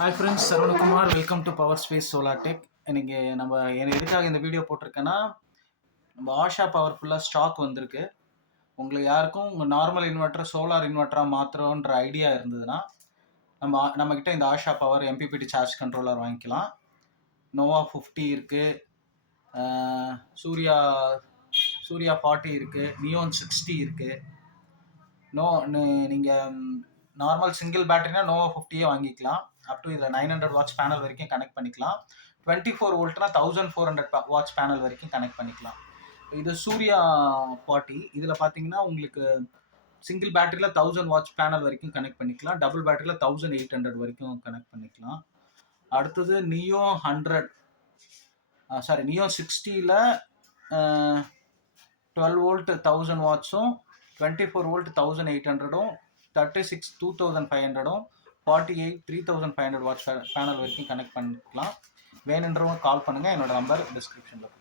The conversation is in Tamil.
Hi friends, Saravanakumar. Welcome to power space solar tech. இன்னைக்கு நம்ம எதுக்காக இந்த வீடியோ போட்டிருக்கேன்னா, நம்ம ஆஷா பவர்ஃபுல்லாக ஸ்டாக் வந்திருக்கு. உங்களுக்கு யாருக்கும் உங்கள் நார்மல் இன்வெர்ட்டர் சோலார் இன்வெர்ட்டராக மாற்றுறோன்ற ஐடியா இருந்ததுன்னா நம்மக்கிட்ட இந்த Asha power mppt charge controller வாங்கிக்கலாம். நோவா 50 இருக்குது, சூர்யா சூர்யா 40 இருக்குது, நியோன் 60 இருக்குது. நீங்கள் நார்மல் சிங்கிள் பேட்டரினா நோவா 50 வாங்கிக்கலாம். அப் டு இதில் 900 வாட்ஸ் பேனல் வரைக்கும் கனெக்ட் பண்ணிக்கலாம். 24 வோல்ட்னா 1400 வாட்ஸ் பேனல் வரைக்கும் கனெக்ட் பண்ணிக்கலாம். இது சூர்யா 40. இதில் பார்த்தீங்கன்னா உங்களுக்கு சிங்கிள் பேட்டரியில் 1000 வாட்ஸ் பேனல் வரைக்கும் கனெக்ட் பண்ணிக்கலாம். டபுள் பேட்டரியில் 1800 வரைக்கும் கனெக்ட் பண்ணிக்கலாம். அடுத்தது நியோ 60ல் 12 வோல்ட் 1000 வாட்ஸும், 24 வோல்ட் 1800ம், 36 2500ம், 48 3500 வாட்ஸ் பேனல் வரைக்கும் கனெக்ட் பண்ணிக்கலாம். வேணுன்றவங்க கால் பண்ணுங்கள். என்னோட நம்பர் டிஸ்கிரிப்ஷனில்.